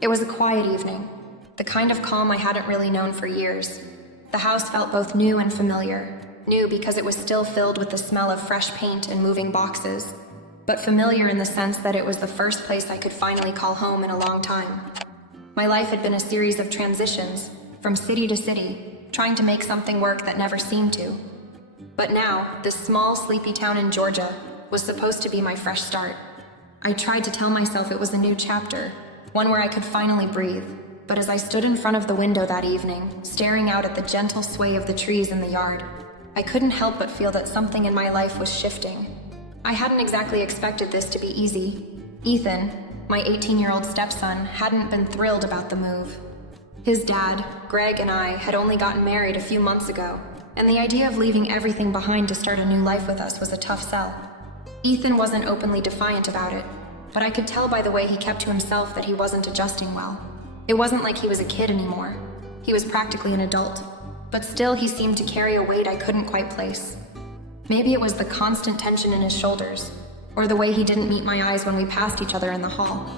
It was a quiet evening, the kind of calm I hadn't really known for years. The house felt both new and familiar. New because it was still filled with the smell of fresh paint and moving boxes, but familiar in the sense that it was the first place I could finally call home in a long time. My life had been a series of transitions, from city to city, trying to make something work that never seemed to. But now, this small, sleepy town in Georgia was supposed to be my fresh start. I tried to tell myself it was a new chapter, one where I could finally breathe. But as I stood in front of the window that evening, staring out at the gentle sway of the trees in the yard, I couldn't help but feel that something in my life was shifting. I hadn't exactly expected this to be easy. Ethan, my 18-year-old stepson, hadn't been thrilled about the move. His dad, Greg, and I had only gotten married a few months ago, and the idea of leaving everything behind to start a new life with us was a tough sell. Ethan wasn't openly defiant about it, but I could tell by the way he kept to himself that he wasn't adjusting well. It wasn't like he was a kid anymore. He was practically an adult, but still he seemed to carry a weight I couldn't quite place. Maybe it was the constant tension in his shoulders, or the way he didn't meet my eyes when we passed each other in the hall.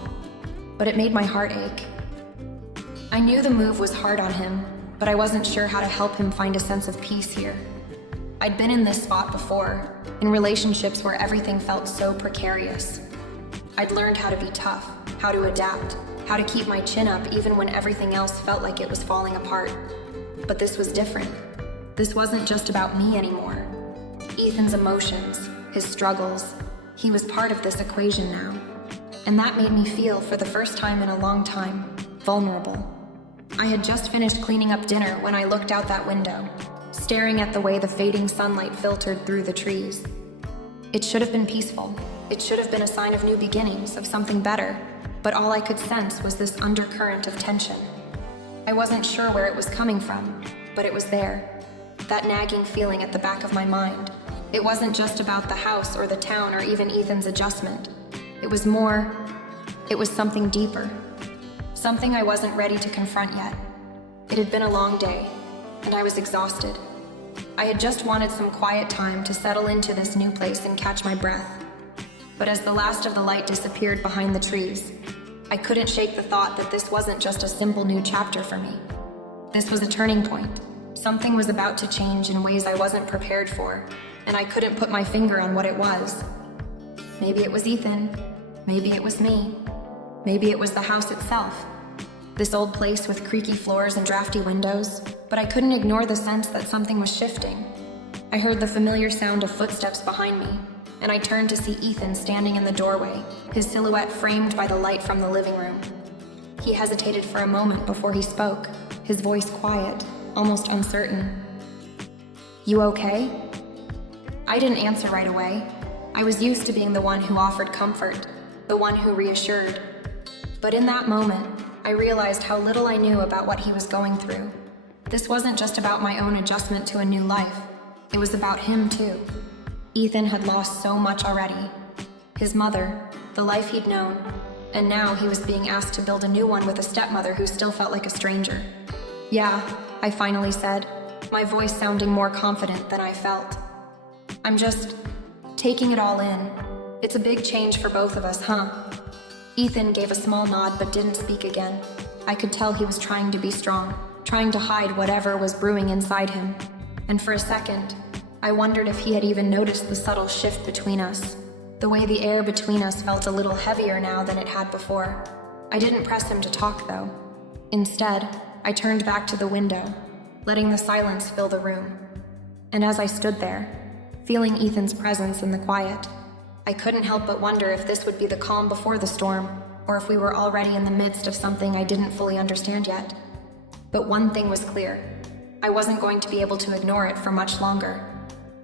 But it made my heart ache. I knew the move was hard on him, but I wasn't sure how to help him find a sense of peace here. I'd been in this spot before, in relationships where everything felt so precarious. I'd learned how to be tough, how to adapt, how to keep my chin up even when everything else felt like it was falling apart. But this was different. This wasn't just about me anymore. Ethan's emotions, his struggles, he was part of this equation now. And that made me feel, for the first time in a long time, vulnerable. I had just finished cleaning up dinner when I looked out that window, staring at the way the fading sunlight filtered through the trees. It should have been peaceful. It should have been a sign of new beginnings, of something better, but all I could sense was this undercurrent of tension. I wasn't sure where it was coming from, but it was there. That nagging feeling at the back of my mind. It wasn't just about the house or the town or even Ethan's adjustment. It was more. It was something deeper. Something I wasn't ready to confront yet. It had been a long day, and I was exhausted. I had just wanted some quiet time to settle into this new place and catch my breath. But as the last of the light disappeared behind the trees, I couldn't shake the thought that this wasn't just a simple new chapter for me. This was a turning point. Something was about to change in ways I wasn't prepared for, and I couldn't put my finger on what it was. Maybe it was Ethan. Maybe it was me. Maybe it was the house itself. This old place with creaky floors and drafty windows, but I couldn't ignore the sense that something was shifting. I heard the familiar sound of footsteps behind me, and I turned to see Ethan standing in the doorway, his silhouette framed by the light from the living room. He hesitated for a moment before he spoke, his voice quiet, almost uncertain. "You okay?" I didn't answer right away. I was used to being the one who offered comfort, the one who reassured. But in that moment, I realized how little I knew about what he was going through. This wasn't just about my own adjustment to a new life. It was about him too. Ethan had lost so much already. His mother, the life he'd known, and now he was being asked to build a new one with a stepmother who still felt like a stranger. "Yeah," I finally said, my voice sounding more confident than I felt. "I'm just taking it all in. It's a big change for both of us, huh?" Ethan gave a small nod but didn't speak again. I could tell he was trying to be strong, trying to hide whatever was brewing inside him. And for a second, I wondered if he had even noticed the subtle shift between us, the way the air between us felt a little heavier now than it had before. I didn't press him to talk, though. Instead, I turned back to the window, letting the silence fill the room. And as I stood there, feeling Ethan's presence in the quiet, I couldn't help but wonder if this would be the calm before the storm, or if we were already in the midst of something I didn't fully understand yet. But one thing was clear. I wasn't going to be able to ignore it for much longer.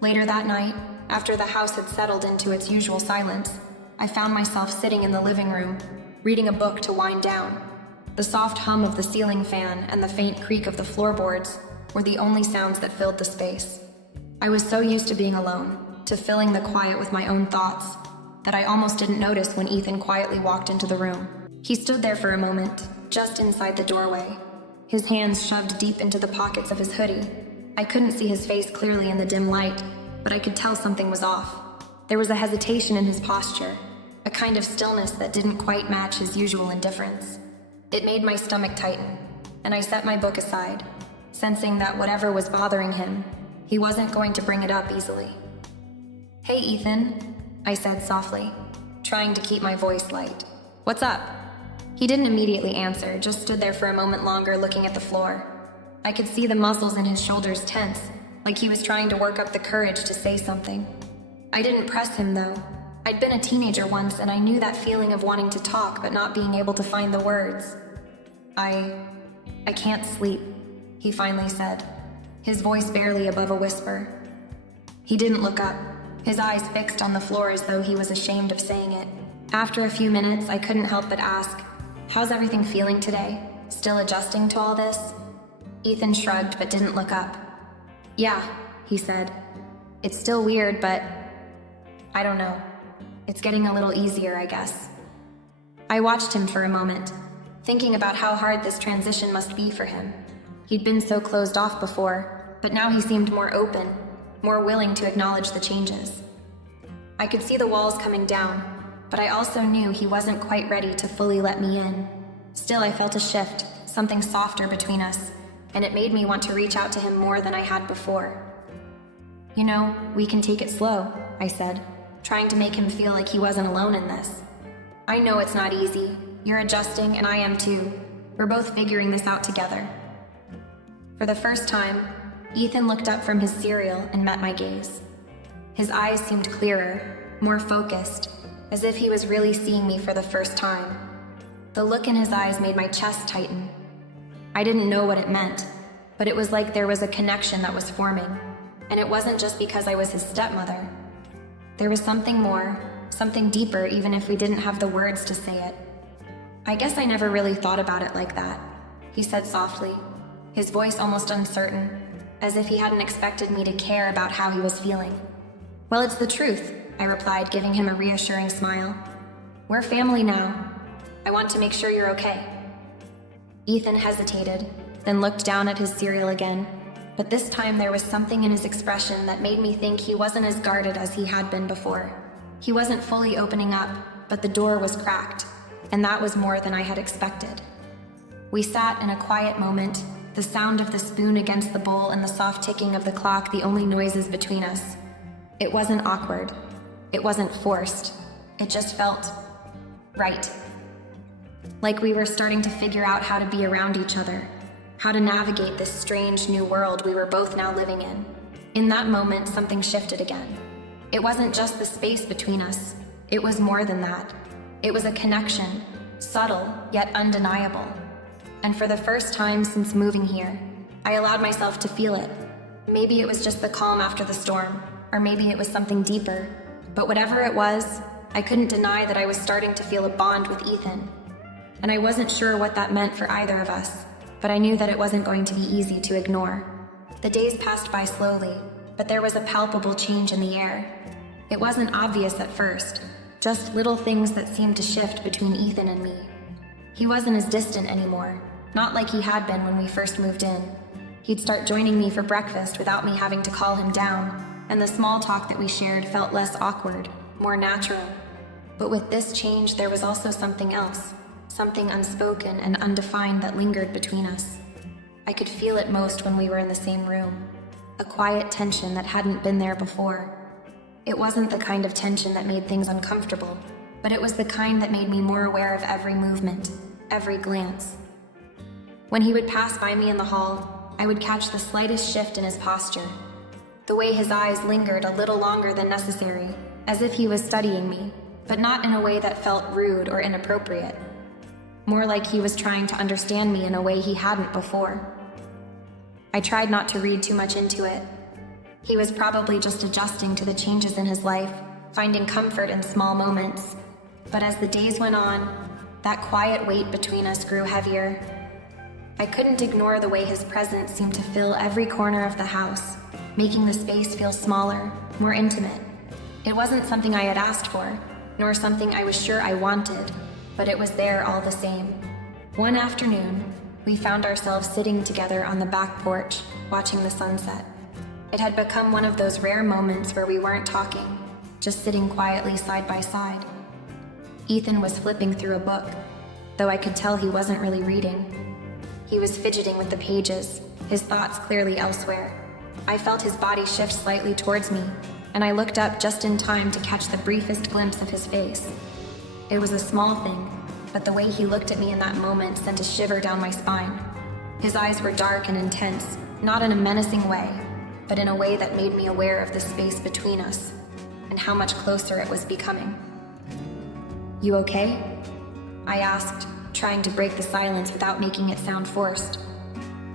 Later that night, after the house had settled into its usual silence, I found myself sitting in the living room, reading a book to wind down. The soft hum of the ceiling fan and the faint creak of the floorboards were the only sounds that filled the space. I was so used to being alone, to filling the quiet with my own thoughts, that I almost didn't notice when Ethan quietly walked into the room. He stood there for a moment, just inside the doorway, his hands shoved deep into the pockets of his hoodie. I couldn't see his face clearly in the dim light, but I could tell something was off. There was a hesitation in his posture, a kind of stillness that didn't quite match his usual indifference. It made my stomach tighten, and I set my book aside, sensing that whatever was bothering him, he wasn't going to bring it up easily. "Hey, Ethan," I said softly, trying to keep my voice light. "What's up?" He didn't immediately answer, just stood there for a moment longer looking at the floor. I could see the muscles in his shoulders tense, like he was trying to work up the courage to say something. I didn't press him, though. I'd been a teenager once, and I knew that feeling of wanting to talk but not being able to find the words. I can't sleep," he finally said, his voice barely above a whisper. He didn't look up, his eyes fixed on the floor as though he was ashamed of saying it. After a few minutes, I couldn't help but ask, "How's everything feeling today? Still adjusting to all this?" Ethan shrugged but didn't look up. "Yeah," he said. "It's still weird, but I don't know. It's getting a little easier, I guess." I watched him for a moment, thinking about how hard this transition must be for him. He'd been so closed off before, but now he seemed more open, more willing to acknowledge the changes. I could see the walls coming down, but I also knew he wasn't quite ready to fully let me in. Still, I felt a shift, something softer between us, and it made me want to reach out to him more than I had before. "You know, we can take it slow," I said, trying to make him feel like he wasn't alone in this. "I know it's not easy. You're adjusting, and I am too. We're both figuring this out together." For the first time, Ethan looked up from his cereal and met my gaze. His eyes seemed clearer, more focused, as if he was really seeing me for the first time. The look in his eyes made my chest tighten. I didn't know what it meant, but it was like there was a connection that was forming, and it wasn't just because I was his stepmother. There was something more, something deeper, even if we didn't have the words to say it. "I guess I never really thought about it like that," he said softly, his voice almost uncertain, as if he hadn't expected me to care about how he was feeling. "Well, it's the truth," I replied, giving him a reassuring smile. "We're family now. I want to make sure you're okay." Ethan hesitated, then looked down at his cereal again, but this time there was something in his expression that made me think he wasn't as guarded as he had been before. He wasn't fully opening up, but the door was cracked, and that was more than I had expected. We sat in a quiet moment, the sound of the spoon against the bowl and the soft ticking of the clock the only noises between us. It wasn't awkward. It wasn't forced. It just felt right. Like we were starting to figure out how to be around each other, how to navigate this strange new world we were both now living in. In that moment, something shifted again. It wasn't just the space between us. It was more than that. It was a connection, subtle yet undeniable. And for the first time since moving here, I allowed myself to feel it. Maybe it was just the calm after the storm, or maybe it was something deeper. But whatever it was, I couldn't deny that I was starting to feel a bond with Ethan. And I wasn't sure what that meant for either of us, but I knew that it wasn't going to be easy to ignore. The days passed by slowly, but there was a palpable change in the air. It wasn't obvious at first, just little things that seemed to shift between Ethan and me. He wasn't as distant anymore, not like he had been when we first moved in. He'd start joining me for breakfast without me having to call him down, and the small talk that we shared felt less awkward, more natural. But with this change, there was also something else, something unspoken and undefined that lingered between us. I could feel it most when we were in the same room, a quiet tension that hadn't been there before. It wasn't the kind of tension that made things uncomfortable, but it was the kind that made me more aware of every movement, every glance. When he would pass by me in the hall, I would catch the slightest shift in his posture, the way his eyes lingered a little longer than necessary, as if he was studying me, but not in a way that felt rude or inappropriate. More like he was trying to understand me in a way he hadn't before. I tried not to read too much into it. He was probably just adjusting to the changes in his life, finding comfort in small moments. But as the days went on, that quiet weight between us grew heavier. I couldn't ignore the way his presence seemed to fill every corner of the house, making the space feel smaller, more intimate. It wasn't something I had asked for, nor something I was sure I wanted, but it was there all the same. One afternoon, we found ourselves sitting together on the back porch, watching the sunset. It had become one of those rare moments where we weren't talking, just sitting quietly side by side. Ethan was flipping through a book. though I could tell he wasn't really reading. He was fidgeting with the pages, his thoughts clearly elsewhere. I felt his body shift slightly towards me, and I looked up just in time to catch the briefest glimpse of his face. It was a small thing, but the way he looked at me in that moment sent a shiver down my spine. His eyes were dark and intense, not in a menacing way, but in a way that made me aware of the space between us, and how much closer it was becoming. "You okay?" I asked, trying to break the silence without making it sound forced.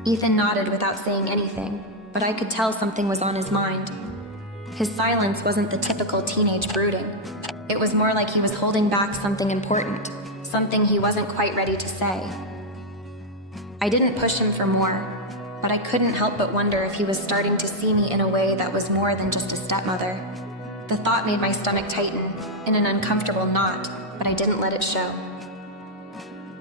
Ethan nodded without saying anything, but I could tell something was on his mind. His silence wasn't the typical teenage brooding. It was more like he was holding back something important, something he wasn't quite ready to say. I didn't push him for more, but I couldn't help but wonder if he was starting to see me in a way that was more than just a stepmother. The thought made my stomach tighten, in an uncomfortable knot, but I didn't let it show.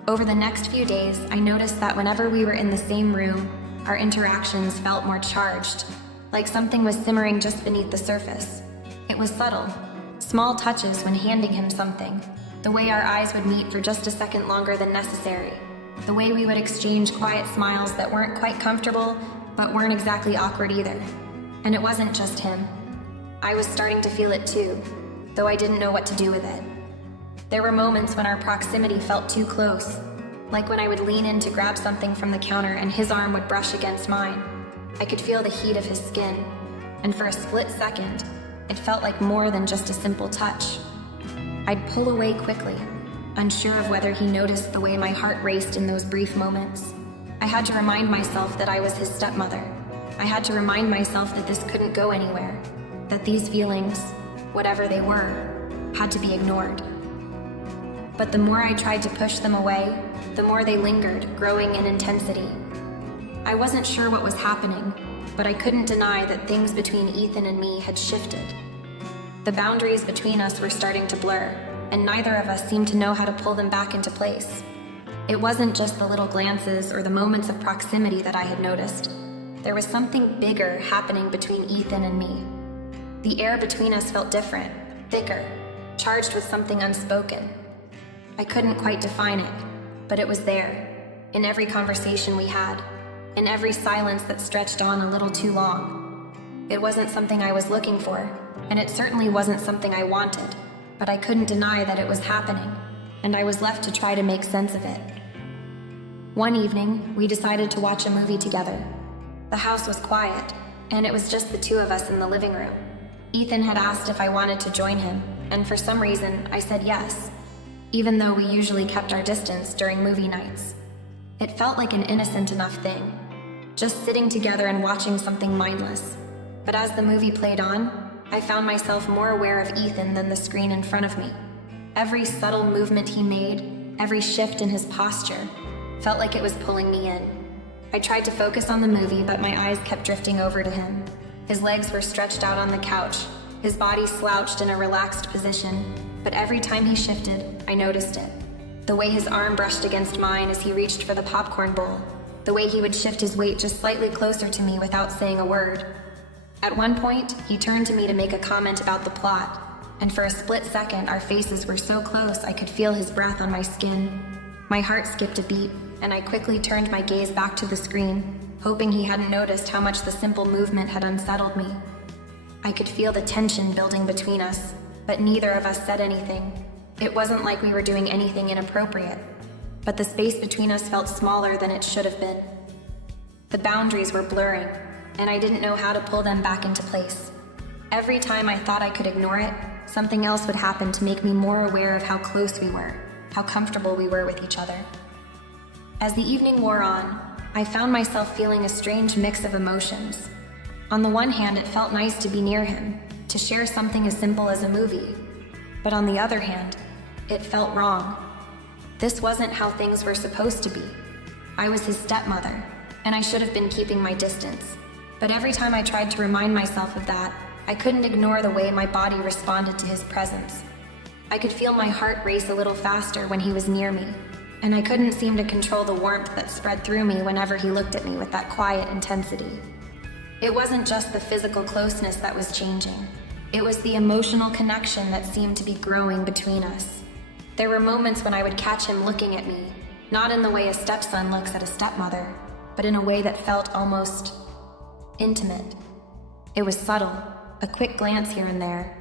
Over the next few days, I noticed that whenever we were in the same room, our interactions felt more charged, like something was simmering just beneath the surface. It was subtle, small touches when handing him something, the way our eyes would meet for just a second longer than necessary, the way we would exchange quiet smiles that weren't quite comfortable, but weren't exactly awkward either. And it wasn't just him. I was starting to feel it too, though I didn't know what to do with it. There were moments when our proximity felt too close, like when I would lean in to grab something from the counter and his arm would brush against mine. I could feel the heat of his skin, and for a split second, it felt like more than just a simple touch. I'd pull away quickly, unsure of whether he noticed the way my heart raced in those brief moments. I had to remind myself that I was his stepmother. I had to remind myself that this couldn't go anywhere, that these feelings, whatever they were, had to be ignored. But the more I tried to push them away, the more they lingered, growing in intensity. I wasn't sure what was happening, but I couldn't deny that things between Ethan and me had shifted. The boundaries between us were starting to blur, and neither of us seemed to know how to pull them back into place. It wasn't just the little glances or the moments of proximity that I had noticed. There was something bigger happening between Ethan and me. The air between us felt different, thicker, charged with something unspoken. I couldn't quite define it, but it was there, in every conversation we had, in every silence that stretched on a little too long. It wasn't something I was looking for, and it certainly wasn't something I wanted, but I couldn't deny that it was happening, and I was left to try to make sense of it. One evening, we decided to watch a movie together. The house was quiet, and it was just the two of us in the living room. Ethan had asked if I wanted to join him, and for some reason, I said yes, even though we usually kept our distance during movie nights. It felt like an innocent enough thing, just sitting together and watching something mindless. But as the movie played on, I found myself more aware of Ethan than the screen in front of me. Every subtle movement he made, every shift in his posture, felt like it was pulling me in. I tried to focus on the movie, but my eyes kept drifting over to him. His legs were stretched out on the couch, his body slouched in a relaxed position, but every time he shifted, I noticed it. The way his arm brushed against mine as he reached for the popcorn bowl, the way he would shift his weight just slightly closer to me without saying a word. At one point, he turned to me to make a comment about the plot, and for a split second, our faces were so close I could feel his breath on my skin. My heart skipped a beat, and I quickly turned my gaze back to the screen, hoping he hadn't noticed how much the simple movement had unsettled me. I could feel the tension building between us, but neither of us said anything. It wasn't like we were doing anything inappropriate, but the space between us felt smaller than it should have been. The boundaries were blurring, and I didn't know how to pull them back into place. Every time I thought I could ignore it, something else would happen to make me more aware of how close we were, how comfortable we were with each other. As the evening wore on, I found myself feeling a strange mix of emotions. On the one hand, it felt nice to be near him, to share something as simple as a movie. But on the other hand, it felt wrong. This wasn't how things were supposed to be. I was his stepmother, and I should have been keeping my distance. But every time I tried to remind myself of that, I couldn't ignore the way my body responded to his presence. I could feel my heart race a little faster when he was near me, and I couldn't seem to control the warmth that spread through me whenever he looked at me with that quiet intensity. It wasn't just the physical closeness that was changing. It was the emotional connection that seemed to be growing between us. There were moments when I would catch him looking at me, not in the way a stepson looks at a stepmother, but in a way that felt almost intimate. It was subtle, a quick glance here and there,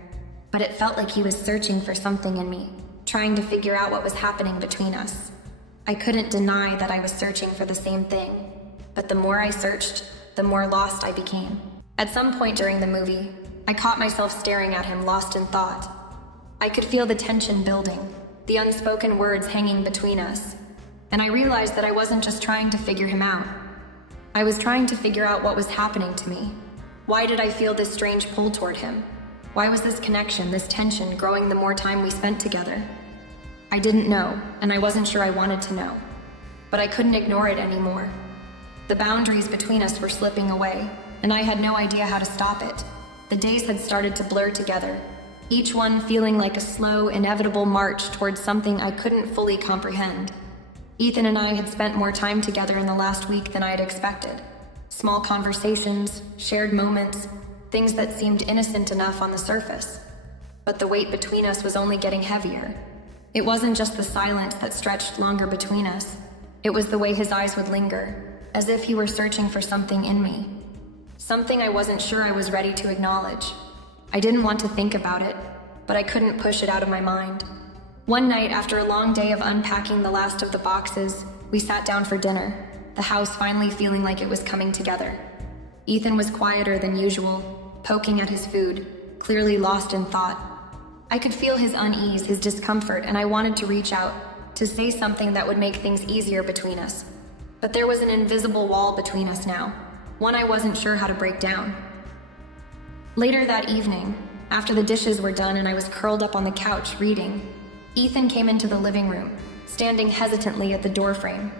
but it felt like he was searching for something in me, trying to figure out what was happening between us. I couldn't deny that I was searching for the same thing, but the more I searched, the more lost I became. At some point during the movie, I caught myself staring at him, lost in thought. I could feel the tension building, the unspoken words hanging between us, and I realized that I wasn't just trying to figure him out. I was trying to figure out what was happening to me. Why did I feel this strange pull toward him? Why was this connection, this tension, growing the more time we spent together? I didn't know, and I wasn't sure I wanted to know. But I couldn't ignore it anymore. The boundaries between us were slipping away, and I had no idea how to stop it. The days had started to blur together, each one feeling like a slow, inevitable march towards something I couldn't fully comprehend. Ethan and I had spent more time together in the last week than I had expected. Small conversations, shared moments, things that seemed innocent enough on the surface. But the weight between us was only getting heavier. It wasn't just the silence that stretched longer between us. It was the way his eyes would linger, as if he were searching for something in me. Something I wasn't sure I was ready to acknowledge. I didn't want to think about it, but I couldn't push it out of my mind. One night, after a long day of unpacking the last of the boxes, we sat down for dinner, the house finally feeling like it was coming together. Ethan was quieter than usual, poking at his food, clearly lost in thought. I could feel his unease, his discomfort, and I wanted to reach out, to say something that would make things easier between us. But there was an invisible wall between us now, one I wasn't sure how to break down. Later that evening, after the dishes were done and I was curled up on the couch reading, Ethan came into the living room, standing hesitantly at the doorframe.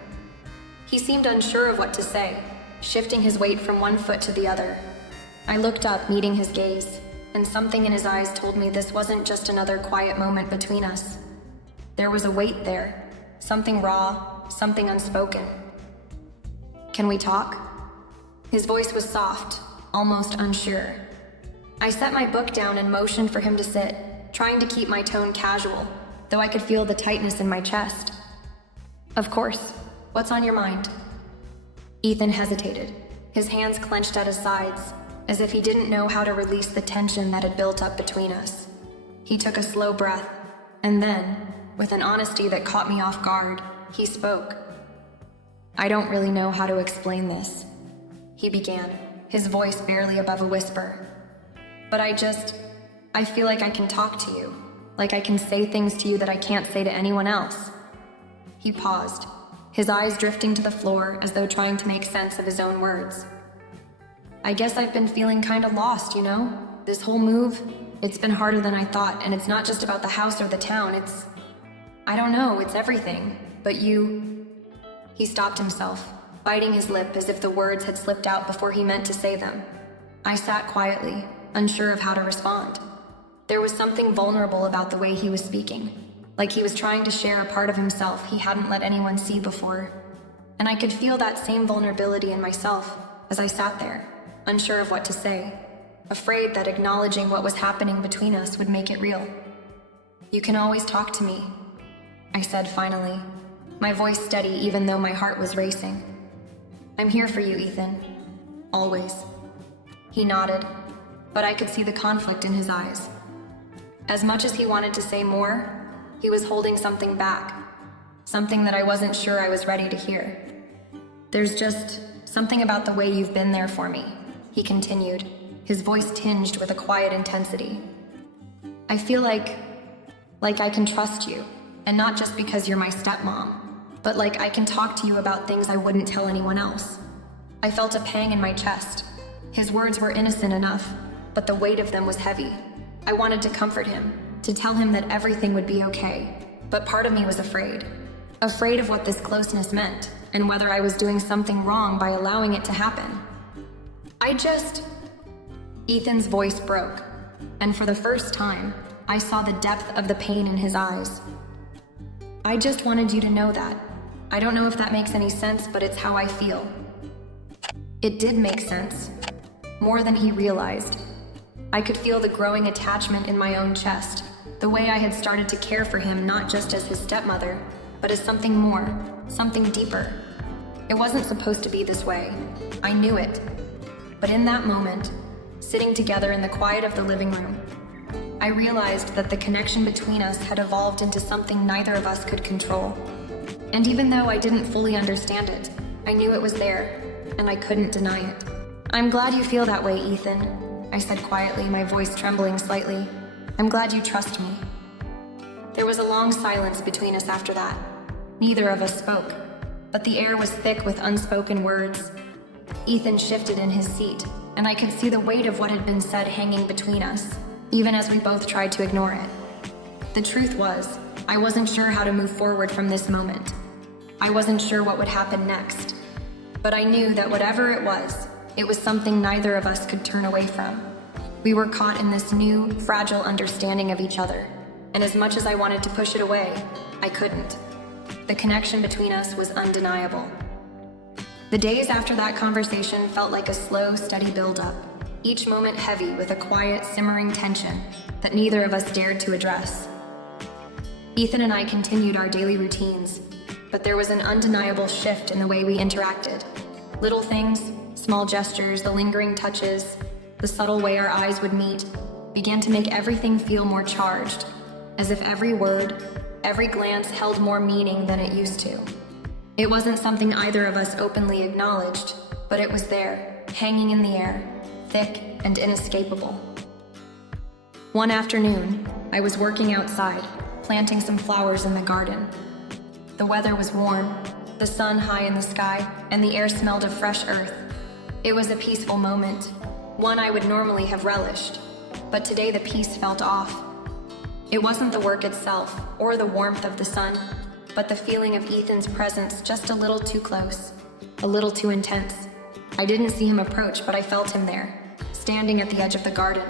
He seemed unsure of what to say, shifting his weight from one foot to the other. I looked up, meeting his gaze, and something in his eyes told me this wasn't just another quiet moment between us. There was a weight there, something raw, something unspoken. "Can we talk?" His voice was soft, almost unsure. I set my book down and motioned for him to sit, trying to keep my tone casual, though I could feel the tightness in my chest. "Of course. What's on your mind?" Ethan hesitated, his hands clenched at his sides, as if he didn't know how to release the tension that had built up between us. He took a slow breath, and then, with an honesty that caught me off guard, he spoke. "I don't really know how to explain this," he began, his voice barely above a whisper. "But I feel like I can talk to you, like I can say things to you that I can't say to anyone else." He paused, his eyes drifting to the floor as though trying to make sense of his own words. "I guess I've been feeling kind of lost, you know? This whole move, it's been harder than I thought, and it's not just about the house or the town, I don't know, it's everything. But you..." He stopped himself, biting his lip as if the words had slipped out before he meant to say them. I sat quietly, unsure of how to respond. There was something vulnerable about the way he was speaking, like he was trying to share a part of himself he hadn't let anyone see before. And I could feel that same vulnerability in myself as I sat there, unsure of what to say, afraid that acknowledging what was happening between us would make it real. "You can always talk to me," I said finally, my voice steady even though my heart was racing. "I'm here for you, Ethan. Always." He nodded, but I could see the conflict in his eyes. As much as he wanted to say more, he was holding something back, something that I wasn't sure I was ready to hear. "There's just something about the way you've been there for me," he continued, his voice tinged with a quiet intensity. "I feel like I can trust you, and not just because you're my stepmom, but like I can talk to you about things I wouldn't tell anyone else." I felt a pang in my chest. His words were innocent enough, but the weight of them was heavy. I wanted to comfort him, to tell him that everything would be okay, but part of me was afraid. Afraid of what this closeness meant, and whether I was doing something wrong by allowing it to happen. Ethan's voice broke, and for the first time, I saw the depth of the pain in his eyes. "I just wanted you to know that. I don't know if that makes any sense, but it's how I feel." It did make sense. More than he realized. I could feel the growing attachment in my own chest, The way I had started to care for him not just as his stepmother, but as something more, something deeper. It wasn't supposed to be this way. I knew it. But in that moment, sitting together in the quiet of the living room, I realized that the connection between us had evolved into something neither of us could control. And even though I didn't fully understand it, I knew it was there, and I couldn't deny it. "I'm glad you feel that way, Ethan," I said quietly, my voice trembling slightly. "I'm glad you trust me." There was a long silence between us after that. Neither of us spoke, but the air was thick with unspoken words. Ethan shifted in his seat, and I could see the weight of what had been said hanging between us, even as we both tried to ignore it. The truth was, I wasn't sure how to move forward from this moment. I wasn't sure what would happen next. But I knew that whatever it was something neither of us could turn away from. We were caught in this new, fragile understanding of each other, and as much as I wanted to push it away, I couldn't. The connection between us was undeniable. The days after that conversation felt like a slow, steady build-up, each moment heavy with a quiet, simmering tension that neither of us dared to address. Ethan and I continued our daily routines, but there was an undeniable shift in the way we interacted. Little things, small gestures, the lingering touches, the subtle way our eyes would meet, began to make everything feel more charged, as if every word, every glance held more meaning than it used to. It wasn't something either of us openly acknowledged, but it was there, hanging in the air, thick and inescapable. One afternoon, I was working outside, planting some flowers in the garden. The weather was warm, the sun high in the sky, and the air smelled of fresh earth. It was a peaceful moment, one I would normally have relished, but today the peace felt off. It wasn't the work itself, or the warmth of the sun, but the feeling of Ethan's presence just a little too close, a little too intense. I didn't see him approach, but I felt him there, standing at the edge of the garden,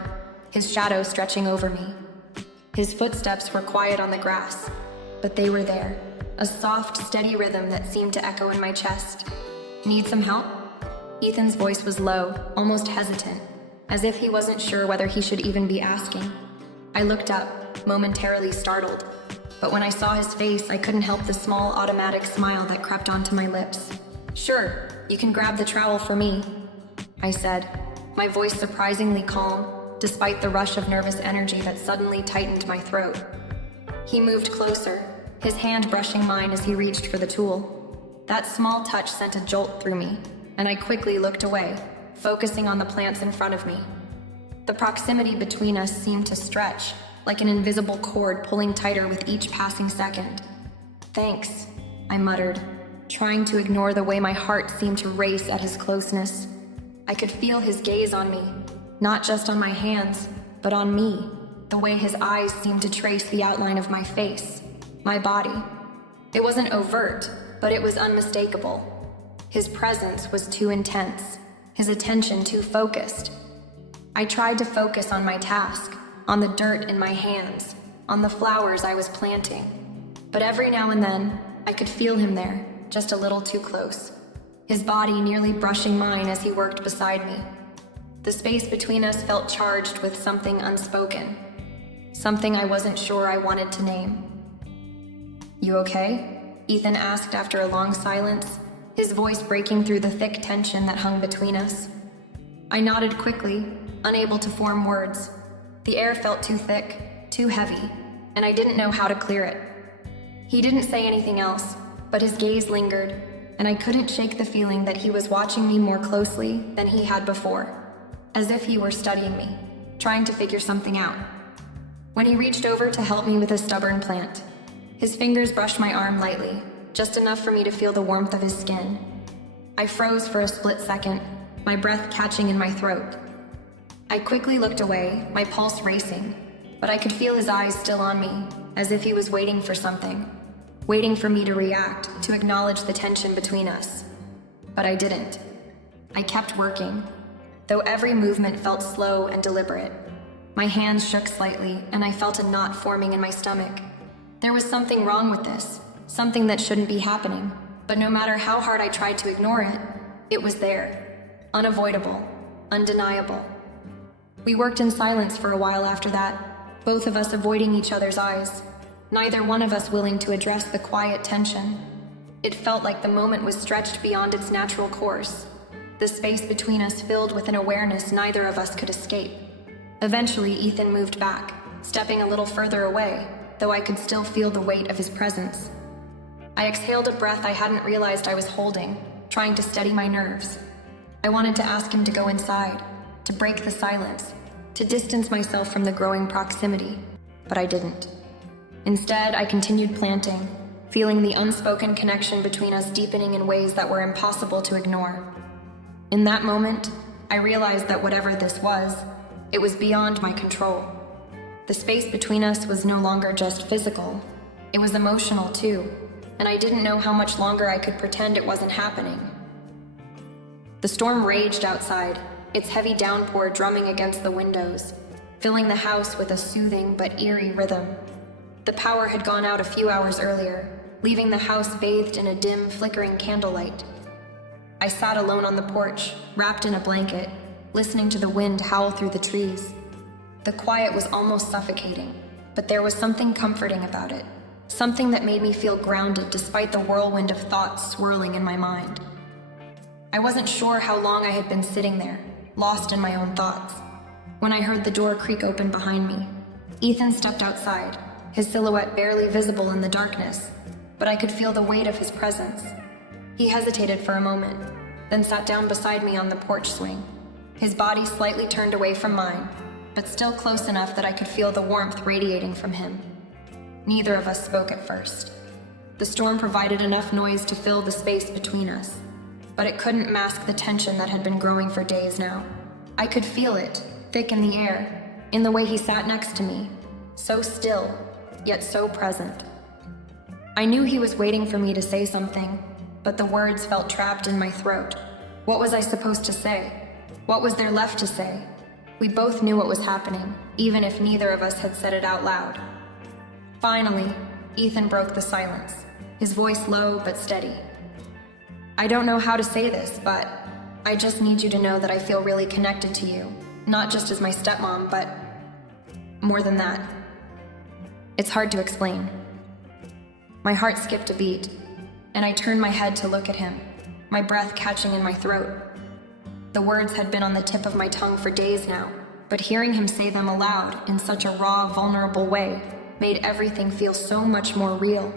his shadow stretching over me. His footsteps were quiet on the grass, but they were there, a soft, steady rhythm that seemed to echo in my chest. "Need some help?" Ethan's voice was low, almost hesitant, as if he wasn't sure whether he should even be asking. I looked up, momentarily startled, but when I saw his face, I couldn't help the small, automatic smile that crept onto my lips. "Sure, you can grab the trowel for me," I said, my voice surprisingly calm, despite the rush of nervous energy that suddenly tightened my throat. He moved closer, his hand brushing mine as he reached for the tool. That small touch sent a jolt through me, and I quickly looked away, focusing on the plants in front of me. The proximity between us seemed to stretch, like an invisible cord pulling tighter with each passing second. "Thanks," I muttered, trying to ignore the way my heart seemed to race at his closeness. I could feel his gaze on me, not just on my hands, but on me, the way his eyes seemed to trace the outline of my face, my body. It wasn't overt, but it was unmistakable. His presence was too intense, his attention too focused. I tried to focus on my task, on the dirt in my hands, on the flowers I was planting. But every now and then, I could feel him there, just a little too close, his body nearly brushing mine as he worked beside me. The space between us felt charged with something unspoken, something I wasn't sure I wanted to name. "You okay?" Ethan asked after a long silence, his voice breaking through the thick tension that hung between us. I nodded quickly, unable to form words. The air felt too thick, too heavy, and I didn't know how to clear it. He didn't say anything else, but his gaze lingered, and I couldn't shake the feeling that he was watching me more closely than he had before, as if he were studying me, trying to figure something out. When he reached over to help me with a stubborn plant, his fingers brushed my arm lightly, just enough for me to feel the warmth of his skin. I froze for a split second, my breath catching in my throat. I quickly looked away, my pulse racing, but I could feel his eyes still on me, as if he was waiting for something, waiting for me to react, to acknowledge the tension between us. But I didn't. I kept working, though every movement felt slow and deliberate. My hands shook slightly, and I felt a knot forming in my stomach. There was something wrong with this, something that shouldn't be happening, but no matter how hard I tried to ignore it, it was there, unavoidable, undeniable. We worked in silence for a while after that, both of us avoiding each other's eyes, neither one of us willing to address the quiet tension. It felt like the moment was stretched beyond its natural course, the space between us filled with an awareness neither of us could escape. Eventually, Ethan moved back, stepping a little further away, though I could still feel the weight of his presence. I exhaled a breath I hadn't realized I was holding, trying to steady my nerves. I wanted to ask him to go inside, to break the silence, to distance myself from the growing proximity, but I didn't. Instead, I continued planting, feeling the unspoken connection between us deepening in ways that were impossible to ignore. In that moment, I realized that whatever this was, it was beyond my control. The space between us was no longer just physical, it was emotional too, and I didn't know how much longer I could pretend it wasn't happening. The storm raged outside, its heavy downpour drumming against the windows, filling the house with a soothing but eerie rhythm. The power had gone out a few hours earlier, leaving the house bathed in a dim, flickering candlelight. I sat alone on the porch, wrapped in a blanket, listening to the wind howl through the trees. The quiet was almost suffocating, but there was something comforting about it, something that made me feel grounded despite the whirlwind of thoughts swirling in my mind. I wasn't sure how long I had been sitting there, lost in my own thoughts, when I heard the door creak open behind me. Ethan stepped outside, his silhouette barely visible in the darkness, but I could feel the weight of his presence. He hesitated for a moment, then sat down beside me on the porch swing, his body slightly turned away from mine, but still close enough that I could feel the warmth radiating from him. Neither of us spoke at first. The storm provided enough noise to fill the space between us, but it couldn't mask the tension that had been growing for days now. I could feel it, thick in the air, in the way he sat next to me, so still, yet so present. I knew he was waiting for me to say something, but the words felt trapped in my throat. What was I supposed to say? What was there left to say? We both knew what was happening, even if neither of us had said it out loud. Finally, Ethan broke the silence, his voice low but steady. I don't know how to say this, but I just need you to know that I feel really connected to you, not just as my stepmom, but more than that. It's hard to explain. My heart skipped a beat, and I turned my head to look at him, my breath catching in my throat. The words had been on the tip of my tongue for days now, but hearing him say them aloud in such a raw, vulnerable way made everything feel so much more real.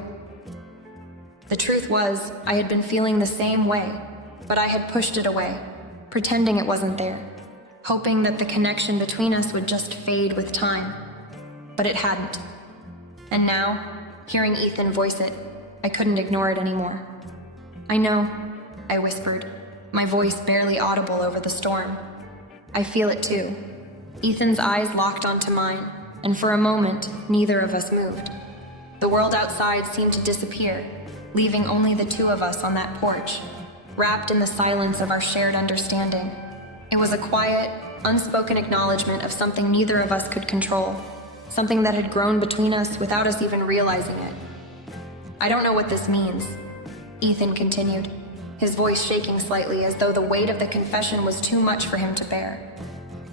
The truth was, I had been feeling the same way, but I had pushed it away, pretending it wasn't there, hoping that the connection between us would just fade with time. But it hadn't. And now, hearing Ethan voice it, I couldn't ignore it anymore. I know, I whispered, my voice barely audible over the storm. I feel it too. Ethan's eyes locked onto mine, and for a moment, neither of us moved. The world outside seemed to disappear, leaving only the two of us on that porch, wrapped in the silence of our shared understanding. It was a quiet, unspoken acknowledgement of something neither of us could control, something that had grown between us without us even realizing it. I don't know what this means, Ethan continued, his voice shaking slightly as though the weight of the confession was too much for him to bear.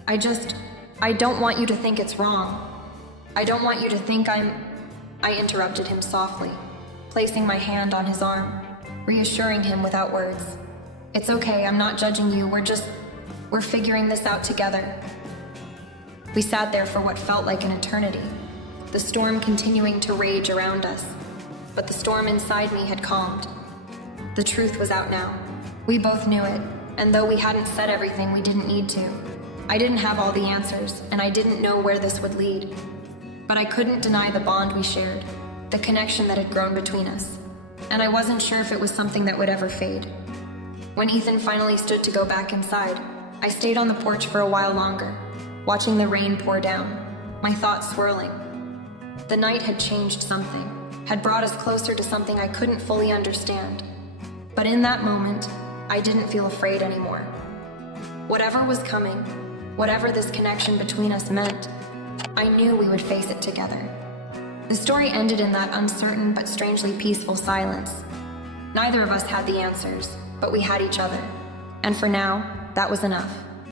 I don't want you to think it's wrong. I don't want you to think I interrupted him softly, placing my hand on his arm, reassuring him without words. It's okay, I'm not judging you, we're figuring this out together. We sat there for what felt like an eternity, the storm continuing to rage around us, but the storm inside me had calmed. The truth was out now. We both knew it, and though we hadn't said everything, we didn't need to. I didn't have all the answers, and I didn't know where this would lead. But I couldn't deny the bond we shared, the connection that had grown between us, and I wasn't sure if it was something that would ever fade. When Ethan finally stood to go back inside, I stayed on the porch for a while longer, watching the rain pour down, my thoughts swirling. The night had changed something, had brought us closer to something I couldn't fully understand. But in that moment, I didn't feel afraid anymore. Whatever was coming, whatever this connection between us meant, I knew we would face it together. The story ended in that uncertain but strangely peaceful silence. Neither of us had the answers, but we had each other. And for now, that was enough.